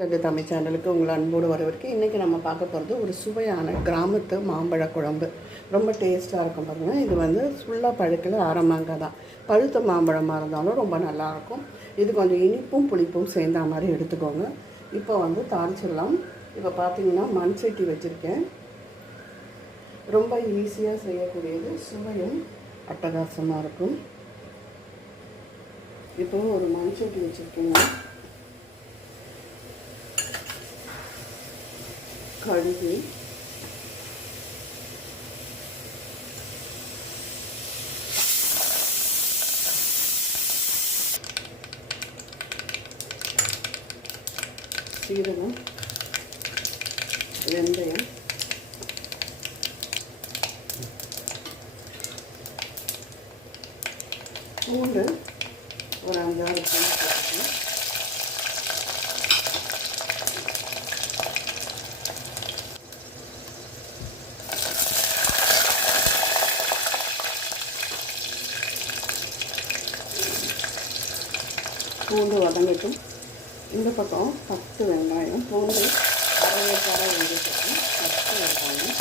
தது தமிழ் சேனலுக்கு உங்களை அன்போடு வரவேற்கு. இன்றைக்கி நம்ம பார்க்க போகிறது ஒரு சுவையான கிராமத்து மாம்பழ குழம்பு. ரொம்ப டேஸ்ட்டாக இருக்கும் பாருங்கள். இது வந்து ஃபுல்லாக பழுக்கல ஆரமாங்காய் தான். பழுத்த மாம்பழமாக இருந்தாலும் ரொம்ப நல்லாயிருக்கும். இது கொஞ்சம் இனிப்பும் புளிப்பும் சேர்ந்த மாதிரி எடுத்துக்கோங்க. இப்போ வந்து தாளிச்சிடலாம். இப்போ பார்த்திங்கன்னா மண் சட்டி வச்சுருக்கேன். ரொம்ப ஈஸியாக செய்யக்கூடியது, சுவையும் அட்டகாசமாக இருக்கும். இப்போ ஒரு மண் சட்டி வச்சுருக்கேங்க. கடுகு, சீரகம், வெந்தயம், பூண்டு ஒரு 5-6 பூண்டு போட்டுக்கலாம். பூண்டு வதங்கட்டும். இந்த பக்கம் 10 வெங்காயம், பூண்டு அரைவேக்காடாக வெந்துட்டோம். 10 வெங்காயம்,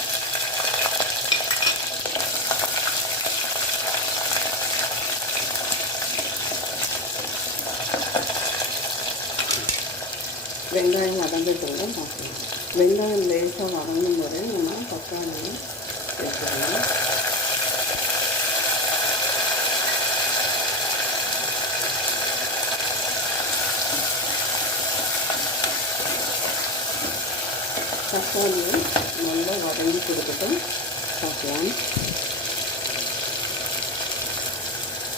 வெங்காயம் வதங்கட்டோட பார்க்கலாம். வெங்காயம் லேசாக வதங்கும் போதே நம்ம தக்காளியும் சேர்த்துக்கலாம். தக்காளியை நல்லா வதங்கி கொடுத்துட்டும் பார்க்கலாம்.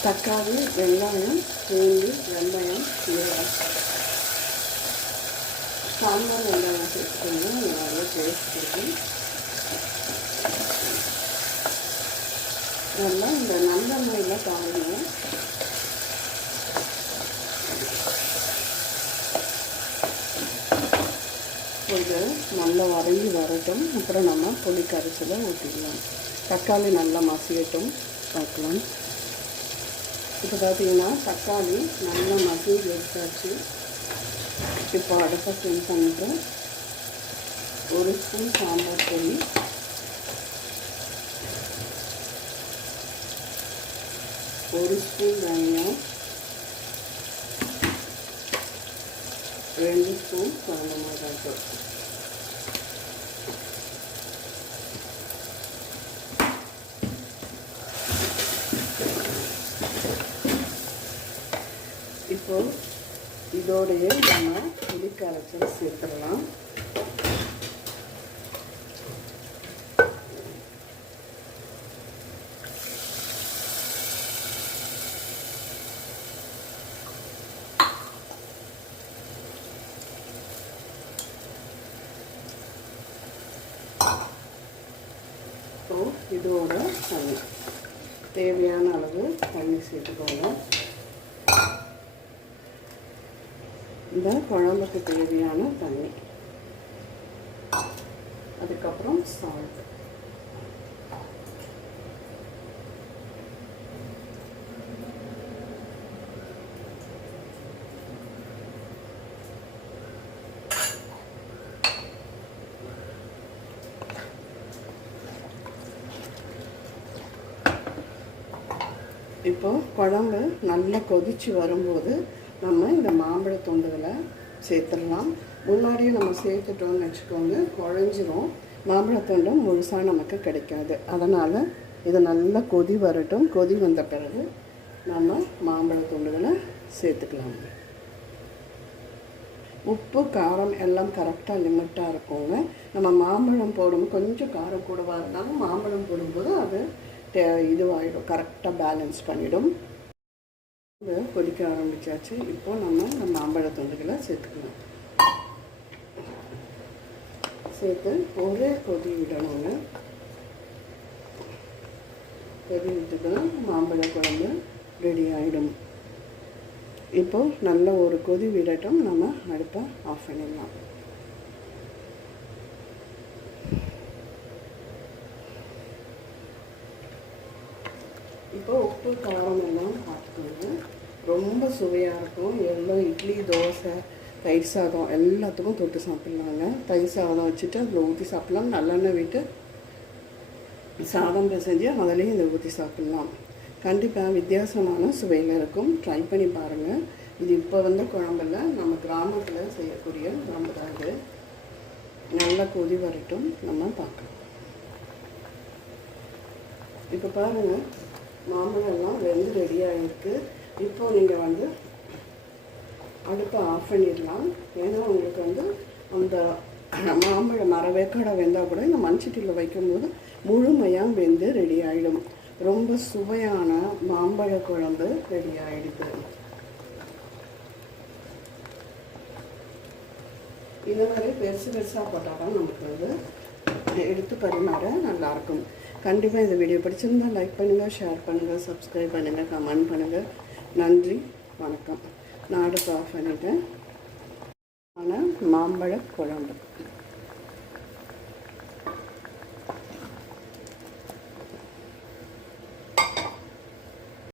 தக்காளி, வெங்காயம், பூண்டு, வெந்தயம், சீரகம், சாம்பார் வெங்காயம் சேர்த்துக்கோங்க. நல்லா டேஸ்ட் கொடுக்கும். நல்லா இந்த நல்லெண்ணெயில் காணுங்க. கொஞ்சம் நல்லா வதங்கி வரட்டும். அப்புறம் நம்ம புளி கரைசலை ஊற்றிடலாம். தக்காளி நல்லா மசியட்டும் பார்க்கலாம். இப்போ பார்த்தீங்கன்னா தக்காளி நல்லா மசிஞ்சு எடுத்தாச்சு. இப்போ அடுப்பை ஃபில் பண்ணிட்டு 1 ஸ்பூன் சாம்பார் பொடி, 1 ஸ்பூன் தனியா, 2 ஸ்பூன் குழம்பு மிளகாய்த்தூள், இப்போ இதோடைய நம்ம புளி கரைச்சல் சேர்த்துடலாம். இப்போ இதோட தண்ணி தேவையான அளவு தண்ணி சேர்த்துக்கோங்க. இந்த குழம்புக்கு தேவையான தண்ணி, அதுக்கப்புறம் சால்ட். இப்போ குழம்பு நல்லா கொதித்து வரும்போது நம்ம இந்த மாம்பழ துண்டுகளை சேர்த்துடலாம். முன்னாடியே நம்ம சேர்த்துட்டோம்னு வச்சுக்கோங்க, குழஞ்சிரும். மாம்பழ துண்டும் முழுசாக நமக்கு கிடைக்காது. அதனால் இது நல்லா கொதி வரட்டும். கொதி வந்த பிறகு நம்ம மாம்பழ துண்டுகளை சேர்த்துக்கலாம். உப்பு, காரம் எல்லாம் கரெக்டாக லிமிட்டாக இருக்குங்க. நம்ம மாம்பழம் போடும்போது கொஞ்சம் காரம் கூடவாக இருந்தாலும் மாம்பழம் போடும்போது அது இதுவாகிடும், கரெக்டாக பேலன்ஸ் பண்ணிவிடும். கொதிக்க ஆரம்பித்தாச்சு. இப்போ நம்ம இந்த மாம்பழ துண்டுகளை சேர்த்துக்கலாம். சேர்த்து ஒரே கொதி விடணுங்க. கொதி விட்டுதான் மாம்பழ குழம்பு ரெடி ஆகிடும். இப்போ நல்ல ஒரு கொதி விடட்டும். நம்ம அடுப்பை ஆஃப் பண்ணிடலாம். இப்போ உப்பு காரம் எல்லாம் பார்த்துக்கோங்க. ரொம்ப சுவையாக இருக்கும். எல்லாம் இட்லி, தோசை, தயிர் சாதம் எல்லாத்துக்கும் தொட்டு சாப்பிட்லாங்க. தயிர் சாதம் வச்சுட்டு அதில் ஊற்றி சாப்பிட்லாம். நல்லெண்ணெய் விட்டு சாதம் பிசைஞ்சு அதிலையும் இதை ஊற்றி சாப்பிட்லாம். கண்டிப்பாக வித்தியாசமான சுவையில் இருக்கும். ட்ரை பண்ணி பாருங்கள். இது இப்போ வந்த குழம்புல நம்ம கிராமத்தில் செய்யக்கூடிய குழம்பு தான் இது. நல்லா கொதி வரட்டும், நம்ம பார்க்கலாம். இப்போ பாருங்கள், மாம்பழம்லாம் வெந்து ரெடியாக இருக்குது. இப்போது நீங்கள் வந்து அடுப்பை ஆஃப் பண்ணிடலாம். ஏன்னா உங்களுக்கு அந்த மாம்பழம் வேக்காடை வெந்தால் கூட இந்த மண்சட்டியில் வைக்கும்போது முழுமையாக வெந்து ரெடி ஆகிடும். ரொம்ப சுவையான மாம்பழ குழம்பு ரெடி ஆகிடுது. இந்த மாதிரி பெருசு பெருசாக போட்டால் தான் நமக்கு எடுத்து பரிமாற நல்லாயிருக்கும். கண்டிப்பாக இந்த வீடியோ பிடிச்சிருந்தால் லைக் பண்ணுங்கள், ஷேர் பண்ணுங்கள், சப்ஸ்கிரைப் பண்ணுங்கள், கமெண்ட் பண்ணுங்கள். நன்றி, வணக்கம். நான் அடுப்பு ஆஃப் பண்ணிட்டேன். ஆனால் மாம்பழ குழம்பு